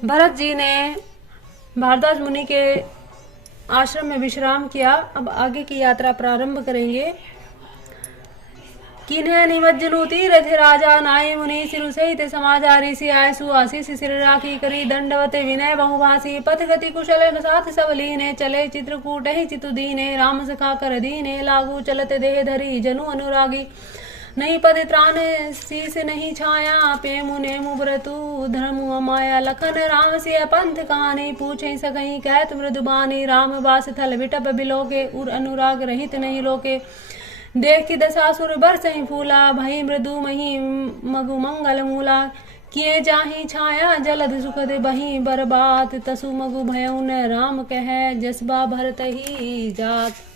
भरत जी ने भारद्वाज मुनि के आश्रम में विश्राम किया। अब आगे की यात्रा प्रारंभ करेंगे। किन्ह निमज्जनु तीरथ राजा नाय मुनि सिरु सहित समाचारी सी आयसु आशीष सिर राखी करी दंडवत विनय बहुभाषी पथ गति कुशल साथ सब लीने चले चित्रकूट ही चितु दीने राम सखा कर दीने लागू चलत देह धरी जनु अनुरागी नहीं पद त्राण शीस नहीं छाया पेमु नेमु व्रतु धर्मु माया लखन राम से पंथ कहानी पूछे सकहीं कहत मृदुबानी राम बास थल विटप बिलोके उर अनुराग रहित नहीं लोके देख की दशासुर बरसहि फूला भई मृदु मही मगु मंगल मूला किए जाहि छाया जलद सुखद बही बरबात तसु मगु भयउ न राम कह जसबा भरत ही जात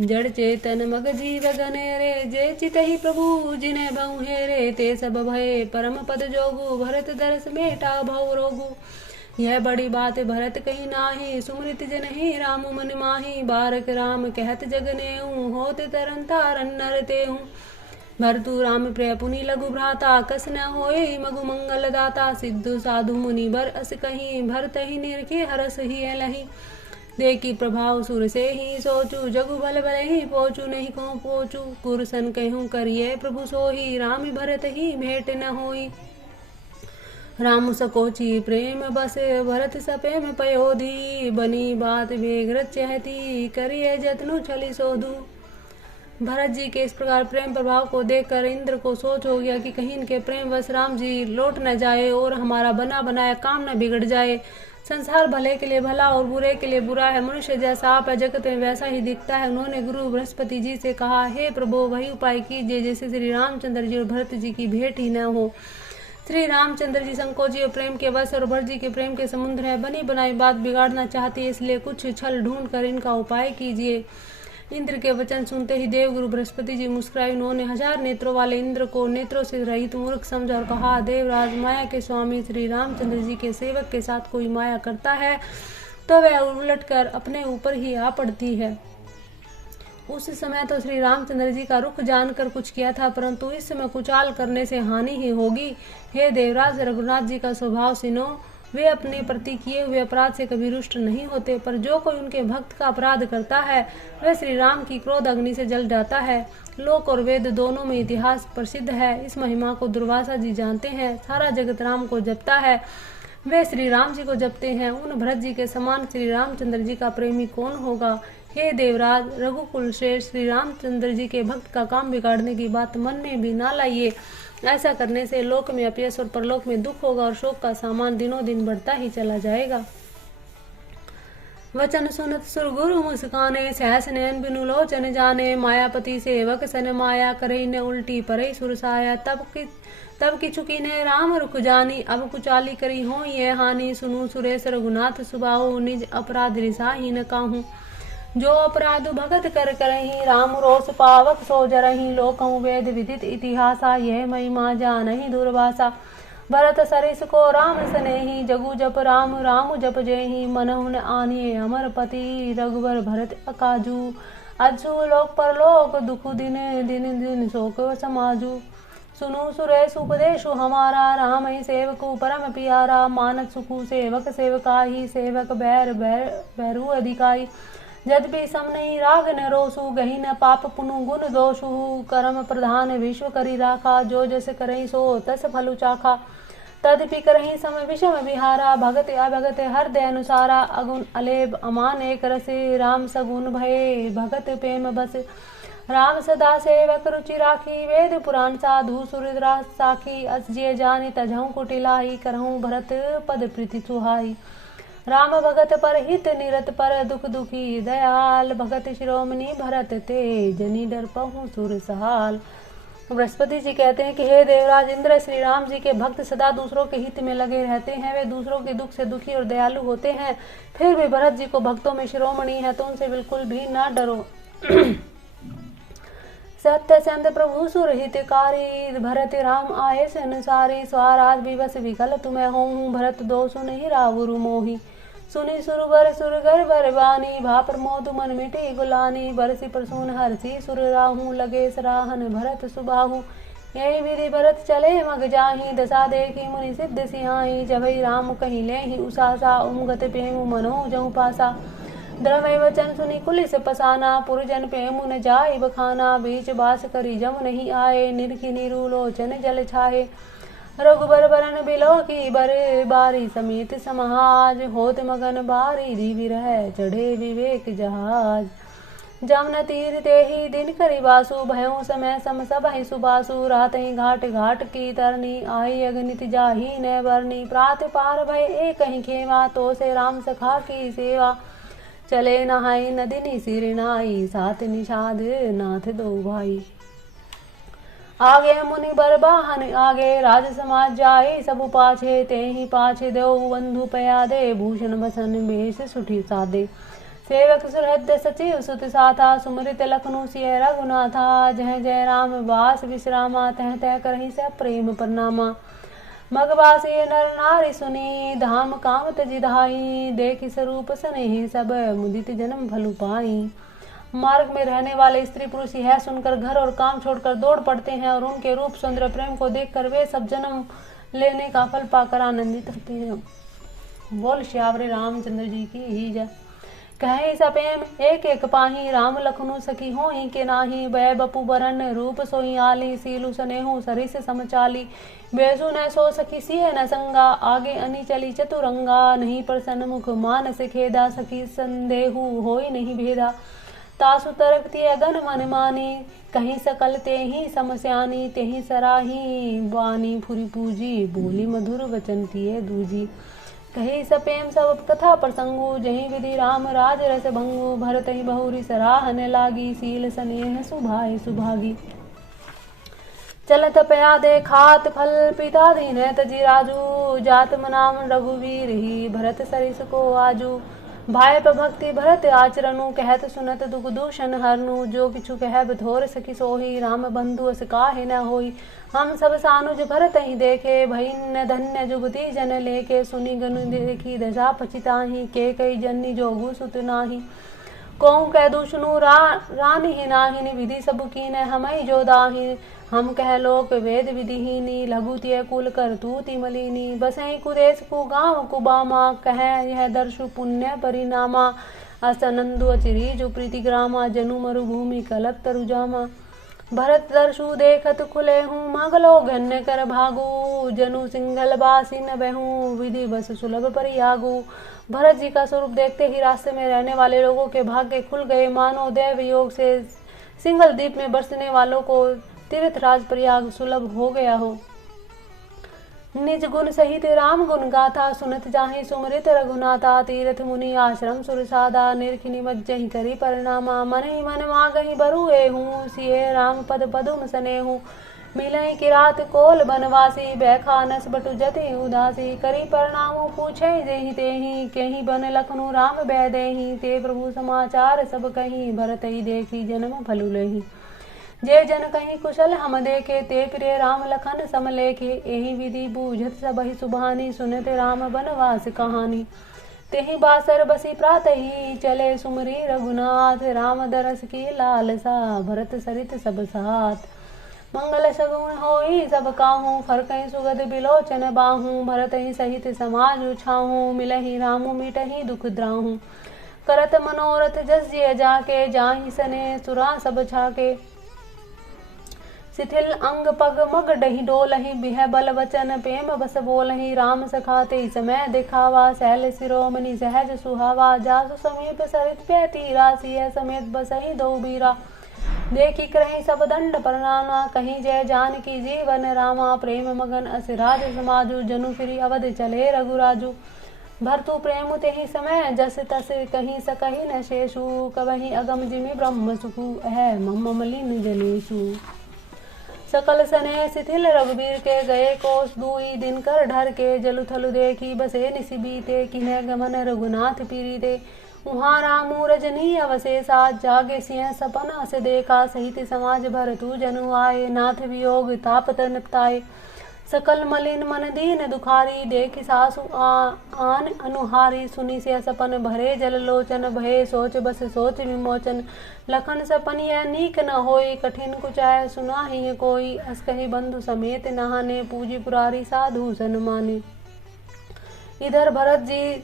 जड़ चेतन मग जीव गने रे जे चित ही प्रभु जिन्हें बहु हेरे ते सब भय परम पद जोगु भरत दरस मेटा भव रोगु यह बड़ी बात भरत कही नाही सुमृत जन ही राम मन माही बारक राम कहत जगनेऊ होते तरन तारन नर तेऊ भरतु राम प्रिय पुनि लघु भ्राता कस न होए मगु मंगल दाता सिद्धु साधु मुनि बर अस कहीं भरत ही निरखे हरस ही लही देखी प्रभाव सुर से ही सोचू जगु भल भले ही पोचू नहीं को पोचू कुरसन कहूँ करिए प्रभु सोही राम भरत ही भेंट न होई राम सकोची प्रेम बस भरत सपेम पयोधी बनी बात बेग्रत चहती करिए जतनु छली सोधु भरत जी के इस प्रकार प्रेम प्रभाव को देखकर इंद्र को सोच हो गया कि कहीं इनके प्रेम वश राम जी लौट न जाए और हमारा बना बनाया काम न बिगड़ जाए। संसार भले के लिए भला और बुरे के लिए बुरा है। मनुष्य जैसा आप है जगत में वैसा ही दिखता है। उन्होंने गुरु बृहस्पति जी से कहा, हे प्रभु वही उपाय कीजिए जैसे श्री रामचंद्र जी और भरत जी की भेंट ही न हो। श्री रामचंद्र जी संकोची और प्रेम के वश और भरत जी के प्रेम के समुद्र है। बनी बनाई बात बिगाड़ना चाहती है, इसलिए कुछ छल ढूंढ कर इनका उपाय कीजिए। इंद्र के वचन सुनते ही देवगुरु बृहस्पति जी मुस्कुराए। उन्होंने 1000 नेत्रों वाले इंद्र को नेत्रों से रहित मूर्ख समझा और कहा, देवराज माया के स्वामी श्री रामचंद्र जी के सेवक के साथ कोई माया करता है तो वह उलटकर अपने ऊपर ही आ पड़ती है। उस समय तो श्री रामचंद्र जी का रुख जानकर कुछ किया था, परंतु इस समय कुचाल करने से हानि ही होगी। हे देवराज रघुनाथ जी का स्वभाव सिनो, वे अपने प्रति किए हुए अपराध से कभी रुष्ट नहीं होते, पर जो कोई उनके भक्त का अपराध करता है वह श्री राम की क्रोध अग्नि से जल जाता है। लोक और वेद दोनों में इतिहास प्रसिद्ध है। इस महिमा को दुर्वासा जी जानते हैं। सारा जगत राम को जपता है, वे श्री राम जी को जपते हैं। उन भरत जी के समान श्री रामचंद्र जी का प्रेमी कौन होगा। हे देवराज, रघुकुल श्रेष्ठ श्री रामचंद्र जी के भक्त का काम बिगाड़ने की बात मन में भी ना लाइए। ऐसा करने से लोक में अपयश और परलोक में दुख होगा और शोक का सामान दिनों दिन बढ़ता ही चला जाएगा। वचन सुनत सुरगुरु मुस्काने, सहस नयन बिनु लोचन जाने। मायापति सेवक सन माया करे न उल्टी परे सुरसाया। तब कि चुकी ने राम रुक जानी, अब कुचाली करी हो ये हानि। सुनु सुरेश रघुनाथ सुबाहु, निज अपराध रिसा ही न काहू। जो अपराध भगत कर करही, राम रोष पावक सो जरही। लोकहु वेद विदित इतिहासा, यह महिमा जानहि दुर्वासा। भरत सरिस को राम सनेही, जगु जप राम राम जप जेही। मनहु न आनिए अमर पति, रघुवर भरत अकाजू। अजू लोक परलोक दुख दिन दिन दिन शोक समाजू। सुनु सुरेश उपदेशु हमारा, राम ही सेवकु परम प्यारा। मानत सुखु सेवक सेवकाही, सेवक बैर बैरु अधिकाई। यद्यपि सम नहीं राग न रोसु, गही न पाप पुनु गुण दोषु। कर्म प्रधान विश्व करी राखा, जो जस करही सो तस फलु चाखा। तदपि करही सम विषम विहारा, भगत अभगत हृदय अनुसारा। अगुण अलेब अमान एक रसे, राम सगुण भये भगत प्रेम बस। राम सदा सेवक रुचि राखी, वेद पुराण साधु सुरद्रा साखी। अस जिय जानि तजहु कुटिलाही, करहु भरत पद प्रीति सुहाई। राम भगत पर हित निरत पर, दुख दुखी दयाल। भगत शिरोमणि भरत ते, जनी डर पहु सुर सहाल। बृहस्पति जी कहते हैं कि हे देवराज इंद्र, श्री राम जी के भक्त सदा दूसरों के हित में लगे रहते हैं। वे दूसरों के दुख से दुखी और दयालु होते हैं। फिर भी भरत जी को भक्तों में शिरोमणि है, तो उनसे बिल्कुल भी ना डरो। सत्य संत प्रभु सुर हितकारी, भरत राम आए से अनुसारी। स्वराज विवश विकल तुम्हें होऊं, भरत दोषु नहीं रावरु मोही। सुनी सुरवर सुरगर बरबानी, भा प्रमोद मन मिटी गुलानी। बरसी प्रसून हरसी सुर राहू, लगे सराहन भरत सुबाहु। यही विधि भरत चले मग जाहि, दशा देखी मुनि सिद्ध सिहाई। जबहि राम कहि लेहि उसासा, उमगत प्रेम मनो जहु पासा। द्रवै वचन सुनि कुलिस पसाना, पुरजन प्रेम न जाय बखाना। बीच बास करी जम नहीं आए, निरखि निरुलोचन जल छाए। रघुबर बरन बिलो की बर, बारी समेत समाज। होत मगन बारी दिवि रह, चढ़े विवेक जहाज। जमुना तीर ते ही दिन करी बासु, भयों समय सम सबहि सुबासु। रातहि घाट घाट की तरनी, आई अगनित जाही न बरनी। प्रात पार भय एक कहीं खेवा, तो से राम सखा की सेवा। चले नहाई नदिनी सिर नाई, सात निषाद नाथ दो भाई। आगे मुनि बर बाहन आगे, राज समाज जाए सब पाछे। ते ही पाछे देव बंधु पया दे, भूषण बसन बेश सुठी सादे। सेवक सुहृद सचिव सुत साथा, सुमृत लखनऊ सिय रघुनाथा। जय जय राम बास विश्रामा, तह तह करहि सब प्रेम प्रणामा। मगवासी नर नारी सुनी, धाम काम तजि धाई। देखि स्वरूप स्नेह सब, मुदित जन्म फल पाई। मार्ग में रहने वाले स्त्री पुरुष यह सुनकर घर और काम छोड़कर दौड़ पड़ते हैं, और उनके रूप सुंदर प्रेम को देखकर वे सब जन्म लेने का फल पाकर आनंदित होते हैं। बोल श्यावरे रामचंद्र जी की ही जय। कहे सपेम एक एक पाही, राम लखनऊ सखी होहि के नाही। भय बपु बरन रूप सोई आली, सीलु सनेहु सरिस समचाली। बेसु न सो सखी सिय न संगा, आगे अनि चली चतुरंगा। नहीं प्रसन्न मुख मानस खेदा, सखी संदेहु होई नहीं भेदा। तासु तरकती अगन मन मानी, कहीं सकल ते ही समस्यानी। तेहि सराही बानी फुरी पूजी, बोली मधुर वचन तिये दूजी। कही सपेम सब कथा प्रसंगु, जही विधि राम राज रस भंगु। भरत ही बहुरी सराहन लागी, सील स्नेह सुभाए सुभागी। चलत पया दे खात फल, पिता दीन तजी राजू। जात मनाम रघुवीर ही, भरत सरिस को आजू। भाई भक्ति भरत आचरणु, कहत सुनत दुख दूषण हरनु। जो किछु कहब थोर सखी सोही, राम बंधु अस काहे न होई। हम सब सानुज भरत ही देखे, भईन धन्य जुगति जन लेके। सुनि गनु देखी दशा पछिताही, के कई जन्नी जोगु सुत नाही। कहूँ कह दुष्णु रानी ही नाहिन, विधि सब कीन हमई जो दाहिन। हम कह लोक वेद विधिहीनी, लघु तिय कुल कर तूति मलिनी। बसई कुदेश कुगांव कुबामा, कह यह दर्शु पुण्य परिणामा। असनंदु अचिरी जो प्रीति ग्रामा, जनु मरुभूमि कलप तरुजामा। भरत दर्शु देखत खुले हूँ, मगलो घन्य कर भागू। जनु सिंगल बासी न बहूँ, विधि बस सुलभ परियागू। भरत जी का स्वरूप देखते ही रास्ते में रहने वाले लोगों के भाग्य खुल गए, मानो दैव योग से सिंगल द्वीप में बरसने वालों को तीर्थराज प्रयाग सुलभ हो गया हो। निज गुण सहित राम गुण गाथा, सुनत जाहि सुमरित रघुनाथा। तीर्थ मुनि आश्रम सुरसादा, निरखि निमज्जहि करि परिणामा। मन ही मन मागहि बरुए हूँ, सिए राम पद पदुम सनेहु। मिलहि किरात कोल बनवासी, बैखानस बटु जति उदासी। करि प्रणामु पूछे जेहि तेहि, केहि बन लखनऊ राम बैदेहि। ते प्रभु समाचार सब कही, भरत ही देखी जन्म फलु लही। जे जन कहीं कुशल हम देखे, ते प्रिय राम लखन सम लेखे। एहि विधि बूझत सबहि सुभानी, सुनत राम बनवास कहानी। तेहि बासर बसी प्रातहि, चले सुमरी रघुनाथ। राम दरस की लालसा, भरत सरित सब साथ। मंगल सगुन होई सब काहू, फरकहि सुगध बिलोचन बाहू। भरत ही सहित समाज छाहू, मिलहि रामु मिटहि दुख द्राहू। करत मनोरथ जस जिय जाके, जाहि सने सुरा सब छाके। शिथिल अंग पग मग डही डोलहि, बिह बल वचन प्रेम बस बोलहि। राम सखाते समय दिखावा, सैल शिरोमणि सहज सुहावा। जासु समीप सरित पै तीरा, सिय समेत बसहि दो बीरा। देखी करहि सब दंड प्रणामा, कहीं जय जानकी जीवन रामा। प्रेम मगन अस राज समाजु, जनु फिरी अवध चले रघुराजु। भरतु प्रेम तेहि समय, जस तस कहीं सकहि न शेषु। कबहि अगम जिमि ब्रह्म सुखु, अह मम मलिन जनेषु। सकल सने शिथिल रघुबीर के, गए कोस दुई दिन कर ढर के। जलु थलु देखी बसे निसि बीते, किन्ह गमन रघुनाथ पीरीते। उहाँ रामू रजनी अवशेषा, जागे सिंह सपना से देखा। सहित समाज भरतु जनु आए, नाथ वियोग ताप तनपताए। सकल मलिन मन दीन दुखारी, देखि सासु आन अनुहारी, सुनी से सपन भरे जल लोचन, भये सोच बस सोच विमोचन, लखन सपन यह नीक न होई, कठिन कुचाय सुनाहि कोई, अस कहि बंधु समेत नहाने, पूजी पुरारी साधु सन माने। इधर भरत जी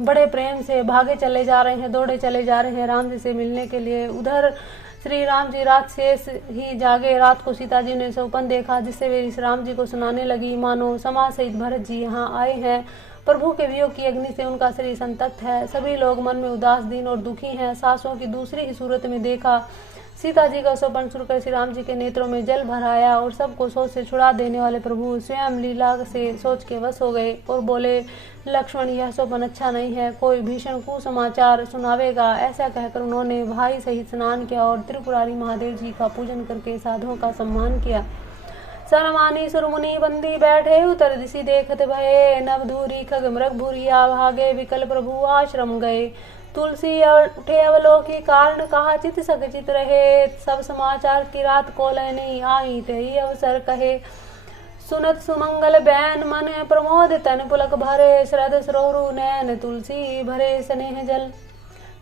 बड़े प्रेम से भागे चले जा रहे हैं, दौड़े चले जा रहे हैं राम जी से मिलने के लिए। उधर श्री राम जी रात शेष ही जागे। रात को सीता जी ने स्वप्न देखा, जिससे वे श्री राम जी को सुनाने लगी, मानो समाज सहित भरत जी यहाँ आए हैं, प्रभु के वियोग की अग्नि से उनका शरीर संतप्त है, सभी लोग मन में उदास, दीन और दुखी हैं। सासों की दूसरी ही सूरत में देखा, सीता जी का स्वप्न सुनकर श्री राम जी के नेत्रों में जल भर आया और सबको सोच से छुड़ा देने वाले प्रभु स्वयं लीला से सोच के वश हो गए और बोले, लक्ष्मण यह स्वप्न अच्छा नहीं है, कोई भीषण कुसमाचार सुनावेगा। ऐसा कहकर उन्होंने भाई सहित स्नान किया और त्रिपुरारी महादेव जी का पूजन करके साधुओं का सम्मान किया। सरमानी सुरमुनि बंदी बैठे उतर दिशि देखत भये, नवधूरी खग मृग भूरिया भागे, विकल प्रभु आश्रम गए। तुलसी उठे अवलोकी, कारण कहा चित सक चित रहे, सब समाचार की रात को लेनी आई, तेई अवसर कहे। सुनत सुमंगल बैन मन प्रमोद तन पुलक भरे, श्रद्ध सरोरु नैन तुलसी भरे स्नेह जल।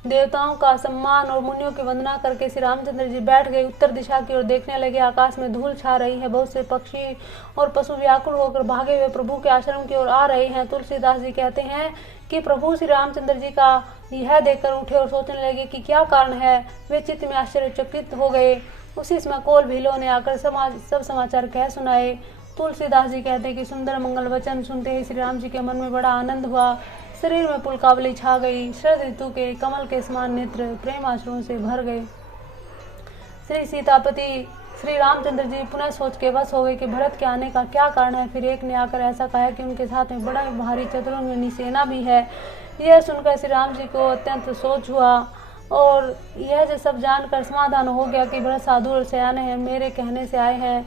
देवताओं का सम्मान और मुनियों की वंदना करके श्री रामचंद्र जी बैठ गए। उत्तर दिशा की ओर देखने लगे, आकाश में धूल छा रही है, बहुत से पक्षी और पशु व्याकुल होकर भागे हुए प्रभु के आश्रम की ओर आ रहे हैं। तुलसीदास जी कहते हैं कि प्रभु श्री रामचंद्र जी का यह देखकर उठे और सोचने लगे कि क्या कारण है। वे चित्त में आश्चर्यचकित हो गए। उसी समय कोल भीलों ने आकर सब समाचार कह सुनाए। तुलसीदास जी कहते हैं कि सुंदर मंगल वचन सुनते ही श्री राम जी के मन में बड़ा आनंद हुआ, शरीर में पुलकावली छा गई, शरद ऋतु के कमल के समान नेत्र प्रेम आश्रुओं से भर गए। श्री सीतापति श्री रामचंद्र जी पुनः सोच के वश हो गए कि भरत के आने का क्या कारण है। फिर एक ने आकर ऐसा कहा कि उनके साथ में बड़ा भारी चतुरंगिनी सेना भी है। यह सुनकर श्री राम जी को अत्यंत सोच हुआ और यह जो सब जानकर समाधान हो गया कि भरत साधु और सयाने हैं, मेरे कहने से आए हैं,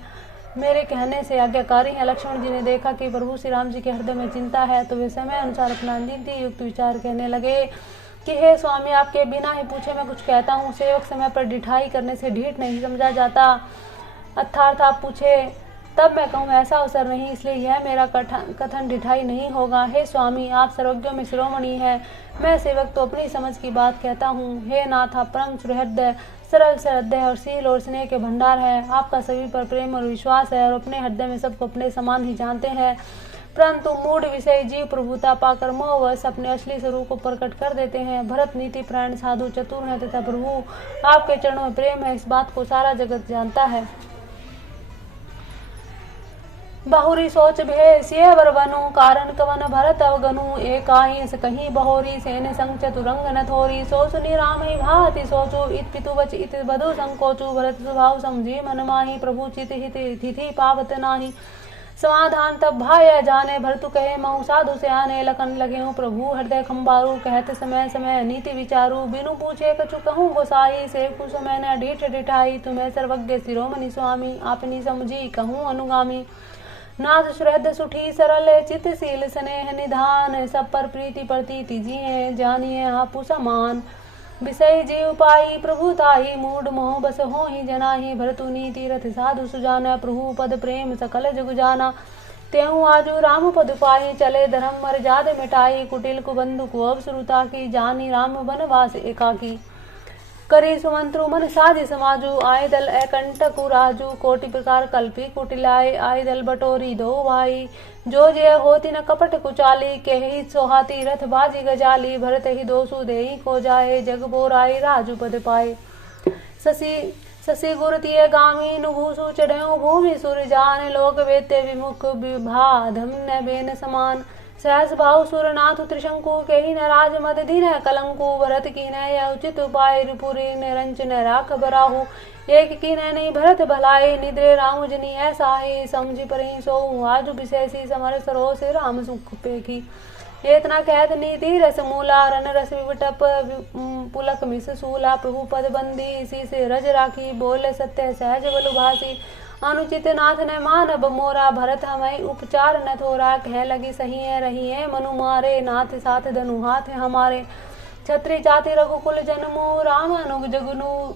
मेरे कहने से आज्ञाकारी हैं। लक्ष्मण जी ने देखा कि प्रभु श्री राम जी के हृदय में चिंता है, तो वे समय अनुसार अपना नीति युक्त विचार कहने लगे कि हे स्वामी, आपके बिना ही पूछे मैं कुछ कहता हूँ। सेवक समय पर ढिठाई करने से ढीठ नहीं समझा जाता, अर्थात आप पूछे तब मैं कहूँ ऐसा अवसर नहीं, इसलिए यह मेरा कथन ढिठाई नहीं होगा। हे स्वामी, आप सर्वज्ञों में शिरोमणि है, मैं सेवक तो अपनी समझ की बात कहता हूँ। हे नाथ, आप परम सुहृदय, सरल श्रद्धेय और शील और स्नेह के भंडार है। आपका सभी पर प्रेम और विश्वास है और अपने हृदय में सबको अपने समान ही जानते हैं, परंतु मूढ़ विषय जीव प्रभुता पाकर मोहवश अपने असली स्वरूप को प्रकट कर देते हैं। भरत नीति प्राण साधु चतुर है तथा प्रभु आपके चरणों में प्रेम है, इस बात को सारा जगत जानता है। बहुरी सोच भेसिय वरवनु, कारण कवन भरत अवगनु, एकाहिंस कहीं बहोरी, सेन संग चतुरंग न थोरी, सोचुनि राम ही भाति सोचु, इत पितु वच इत बधु संकोचु, भरत स्वभाव समझी मन माही, प्रभु चित हित तिथि पावत नाही, समाधान तब भाय जाने, भरतु कहे महु साधु से आने, लखन लगे हूँ प्रभु हृदय खम्बारू, कहते समय समय नीति विचारू, बिनु पूछे कछु कहूँ गोसाई, सेवकु समय न ढीठ ढिठाई, तुम्हें सर्वज्ञ शिरोमणि स्वामी, आपनी समझी कहूँ अनुगामी, नाथ सुहृद सुठी सरल चितशील स्नेह निधान, सब पर प्रीति प्रतीति जिये, जानिए आपु समान, विषय जीव पाई प्रभु ताही, मूड मोह बस हो ही जनाही, भरतु नीति रथ साधु सुजाना, प्रभु पद प्रेम सकल जुग जाना, तेहु आजू राम पद पाई, चले धर्म मर्याद मिटाई, कुटिल कुबंधु कुअब श्रुता की, जानी राम बनवास एकाकी, करी सुमंत्रु मन साधि समाजु, आय दल अकंटकु राजू, कोटि प्रकार कल्पी कुटिलाय, आय दल बटोरी दो भाई, जो जय होती न कपट कुचाली, के ही सोहाती रथ बाजी गजाली, भरत ही दोसु देई को जाए, जग बोराई राजू पद पाए, शशि गुरतिय गामी नुभूसु चढ़ऊ, भूमि सुर जान, लोक वेत्य विमुख विभा धम्न बेन समान, सहस भाव सुरनाथ त्रिशंकु, के ही न राज मद दीन कलंकु, भरत की न उचित उपाय, रिपुरी निरंच न राख बराहु, एक की नहीं भरत भलाई, निद्रे राम जनी ऐसा ही, समझी पर सो आज विशेषी, समर सरो से राम सुख पेखी, इतना कहत नीति रस मूला, रन रस विवटप पुलक मिस सूला, प्रभु पद बंदी इसी से रज राखी, बोले सत्य सहज बलुभासी, अनुचित नाथ न मानब मोरा, भरत हमें उपचार न थोरा, कह लगी सही है रही है मनु मारे, नाथ साथ धनु हाथ हमारे, छत्री जाति रघुकुल जन्मु, राम अनुग जगनु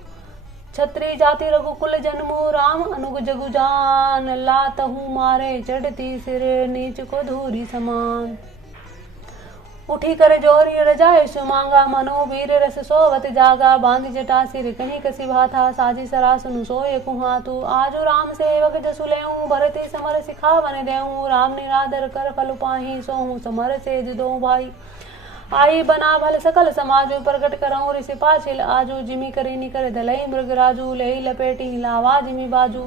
छत्री जाति रघुकुल जन्मो राम अनुग जगु जान लातहु मारे चढ़ती सिर नीच को धूरी समान। उठी कर जोरी रजाए सुमांगा मनो वीर रस सोवत जागा बांधी जटा सिर कहीं कसी भाथा साजी सरा सुनु सोए कुहातु आजु राम सेवक जसु लेऊं भरते समर सिखावन देऊं राम निरादर कर फल पाही सोहूं समर सेज दो भाई। आई बना भल सकल समाजु प्रकट करऊं ऋषि पाचिल आजू जिमी करी निकर दलई मृग राजू ले लपेटी लावा जिमी बाजू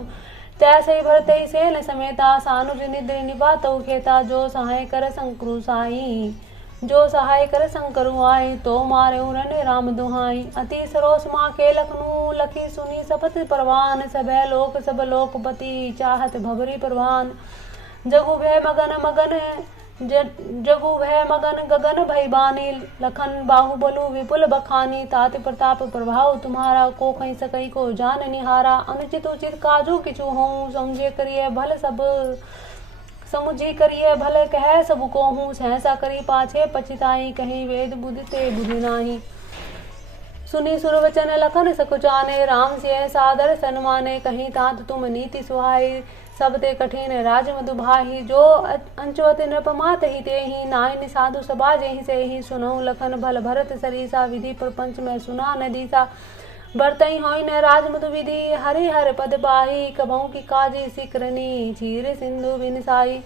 तैसे भरते सेन समेता सानुज निद्र निबातौ खेता जो सहाय कर संक्रु साई जो सहाय कर शंकरु आई तो मारे उरन राम दुहाई। अति सरोस माँ के लखनऊ लखी सुनी सपत परवान सब लोकपति चाहत भवरी परवान। जगु भय मगन गगन भय बानी लखन बाहुबलु विपुल बखानी तात प्रताप प्रभाव तुम्हारा को कहीं सकई को जान निहारा। अनुचित उचित काजू किचु हूँ समुझी करिए भल कह सब को हूँ सहसा करी पाछे पछताई कहीं वेद बुद्धि ते बुद्धि नाही। सुनी सुरवचन लखन सकुचाने राम से सादर सन्माने कहीं तात तुम नीति सुहाई सब ते कठिन राज मधु भाही। जो अंचवत नृपमात ही ते ही नाहिन साधु सभा जेहि से ही सुनऊ लखन भल भरत सरीसा विधि प्रपंच में सुना नदीसा। बरतई होई न राज मधु विधि हरि हर पद पाही कबहू की काजी सिकरनी चीर सिंधु बिनसाई।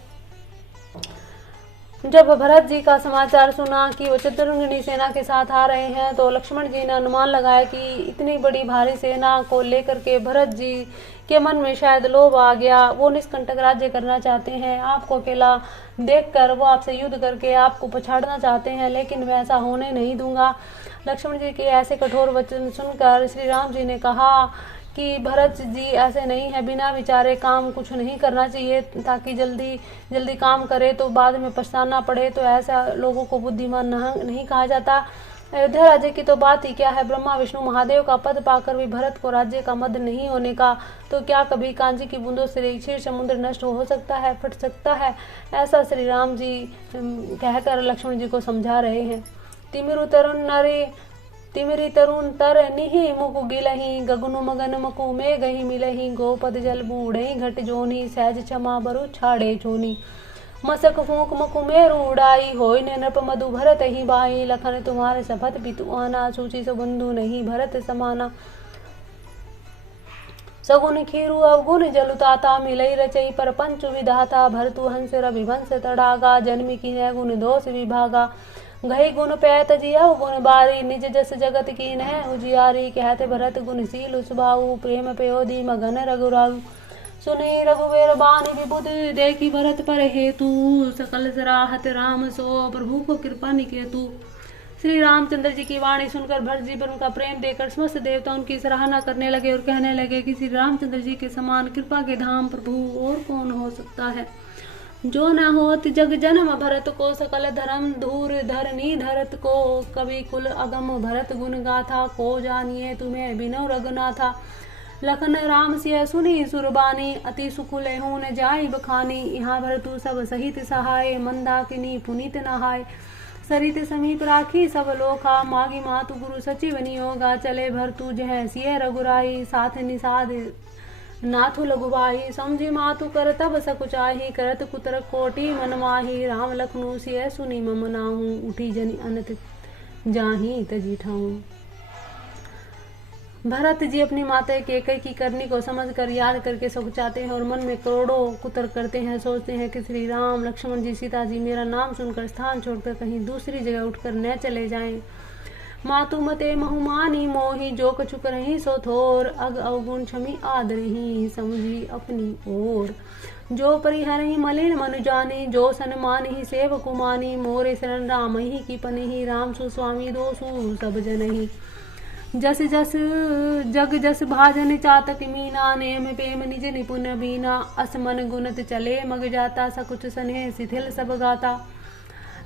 जब भरत जी का समाचार सुना कि वो चतुरंगिनी सेना के साथ आ रहे हैं तो लक्ष्मण जी ने अनुमान लगाया कि इतनी बड़ी भारी सेना को लेकर के भरत जी के मन में शायद लोभ आ गया। वो निष्कंटक राज्य करना चाहते हैं, आपको अकेला देखकर वो आपसे युद्ध करके आपको पछाड़ना चाहते हैं, लेकिन मैं ऐसा होने नहीं दूंगा। लक्ष्मण जी के ऐसे कठोर वचन सुनकर श्री राम जी ने कहा कि भरत जी ऐसे नहीं है, बिना विचारे काम कुछ नहीं करना चाहिए ताकि जल्दी जल्दी काम करे तो बाद में पछताना पड़े। तो ऐसा लोगों को बुद्धिमान नहीं कहा जाता। अयोध्या राज्य की तो बात ही क्या है, ब्रह्मा विष्णु महादेव का पद पाकर भी भरत को राज्य का मद नहीं होने का, तो क्या कभी कांजी की बूंदों से क्षीर समुद्र नष्ट हो सकता है, फट सकता है? ऐसा श्री राम जी कहकर लक्ष्मण जी को समझा रहे हैं। तिमिरी तरुण तर निहि मुकु गिलहि गगनु मगन मकु में गही मिलहि गोपद जल बूढ़ई घट जोनी सहज क्षमा बरु छाड़े छोनी। मसक फूक मकु मेरु उड़ाई होय ने नृप मधु भरत ही बाई लखन तुम्हारे सपथ पितु आना सूची सबंधु नहीं भरत समाना। सगुन खीरु अवगुण जलुताता मिलई रचई पर पंच विधाता भरतु हंस रविवंश तड़ागा जन्मी की है गुण दोष विभागा। गही गुण पैत जी अवगुण बारी निज जस जगत की नह उजियारी कहते भरत गुणशील उसबाऊ प्रेम पयोधी मगन रघुराऊ। सुने रघुवीर बान विबुध देखी भरत पर हेतु सकल सराहत राम सो प्रभु को कृपा निकेतु। श्री रामचंद्र जी की वाणी सुनकर भरत जी पर उनका प्रेम देखकर समस्त देवता उनकी सराहना करने लगे और कहने लगे कि श्री रामचंद्र जी के समान कृपा के धाम प्रभु और कौन हो सकता है। जो न होत जग जन्म भरत को सकल धर्म धूर धरनी धरत को कवि कुल अगम भरत गुण गाथा को जानिए तुम्हें बिनो रघुनाथा। लखन राम सिय सुनी सुरबानी अति सुख लेहू न जाई बखानी यहाँ भरतु सब सहित सहाय मंदाकिनी पुनीत नहाय। सरित समीप राखी सब लोखा मागी मातु गुरु सचिव नियोगा चले भरतु जह सिय रघुराई साथ निषाद नाथु लघुबाही। समझी मातु कर तब सकुचाही करत कुतर कोटि मन माही राम लखनऊ सिय सुनी मम नाहू उठी जनि अनत जाही तजी ठाऊं। भरत जी अपनी माता केकई की करनी को समझकर याद करके सकुचाते हैं और मन में करोड़ों कुतर करते हैं। सोचते हैं कि श्री राम लक्ष्मण जी सीता जी मेरा नाम सुनकर स्थान छोड़कर कहीं दूसरी जगह उठकर न चले जाएं। मातु मते बहुमानी मोही जो कछु करही सो थोर अग अवगुण क्षमी आदरही समझी अपनी ओर। जो परिहरही मलिन मनु जानी जो सन्मान ही सेव कुमानी मोरे शरण राम ही की पनही राम सुस्वामी दोसु सब जनही। जस जस जग जस भाजन चातक मीना नेम प्रेम निज निपुण बीना असमन गुणत चले मग जाता सकुच सने शिथिल सब गाता।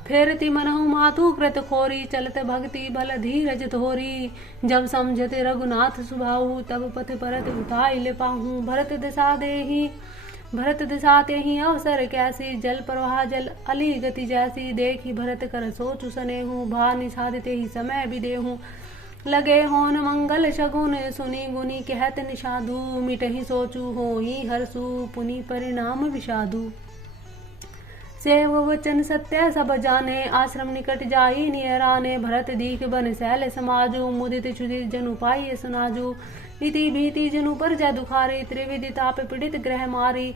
फेरती मनहु मातु कृत खोरी चलत भक्ति बल धीरज थोरी जब समझते रघुनाथ सुभाऊ तब पथ परत उताई ले पाहूँ। भरत दिशा ते ही अवसर कैसी जल प्रवाह जल अली गति जैसी देखी भरत कर सोचु सनेहू भा निषाद ते ही समय भी देहूँ। लगे होन मंगल शगुन सुनी गुनी कहत निषादु मिटहि सोचु होई हरसु पुनि परिणाम विषादु सेव वचन सत्य सब जाने आश्रम निकट जाई नियराने भरत दीख बन सैल समाजु मुदित क्षुदित जनु पाई सुनाजु इति भीति जनु पर जा दुखारी त्रिविधि ताप पीड़ित ग्रह मारी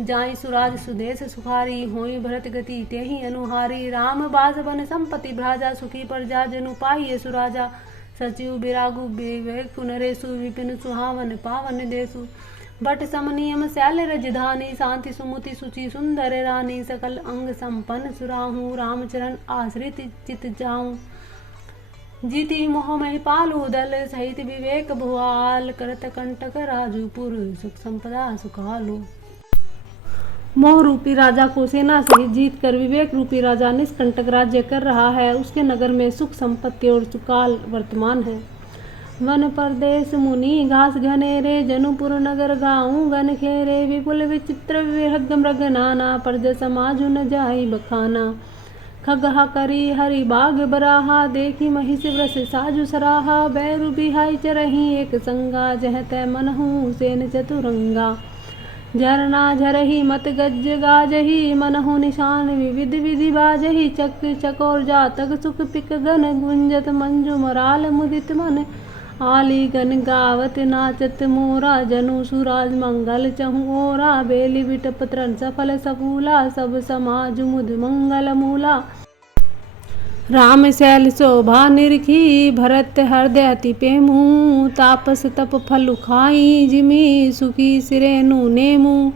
जाई सुराज सुदेश सुखारी होई भरत गति तेहि अनुहारी राम बास बन संपत्ति भ्राजा सुखी पर जा जनु पाई सुराजा सचिव बिरागु विवेक नरेशु विपिन सुहावन पावन देसु बट समनियम शैल रजधानी शांति सुमुति सुचि सुंदर रानी सकल अंग संपन्न सुराहू रामचरण आश्रित चित जाऊं जीति मोह मह पालू दल सहित विवेक भुआल करत कंटक राजूपुर सुख संपदा सुखालू। मोह रूपी राजा को सेना सहित जीत कर विवेक रूपी राजा निष्कंटक राज्य कर रहा है। उसके नगर में सुख संपत्ति और सुकाल वर्तमान है। वन परदेश मुनि घास घनेरे जनुपुर नगर गाँव गन खेरे विपुल विचित्र विहग मृग नाना परज समाजु न जाई बखाना खगहा करी हरि बाग बराहा देखी महिष व्रस साजु सराहा बैरु बिहाई चरही एक संगा जह तय मनहु सेन चतुरंगा झरना झरही मत गज गाजही मनहु निशान विविध विधि बाजही चक चकोर जातक सुख पिक गन गुंजत मंजु मराल मुदित मन आली गन गावत नाचत मोरा जनु सुराज मंगल चहु ओरा बेली बिटप त्रन सफल सफूला सब समाज मुद मंगल मूला राम शैल शोभा निरखी भरत हृदय अति प्रेमु तापस तप फल खाई जिमी सुखी सिरेनु नेमु।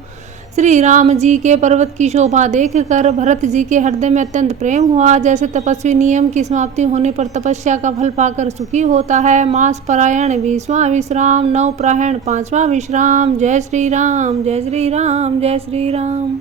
श्री राम जी के पर्वत की शोभा देखकर भरत जी के हृदय में अत्यंत प्रेम हुआ। जैसे तपस्वी नियम की समाप्ति होने पर तपस्या का फल पाकर सुखी होता है। मास परायण 20वां विश्राम, नव प्रायण 5वां विश्राम। जय श्री राम, जय श्री राम, जय श्री राम।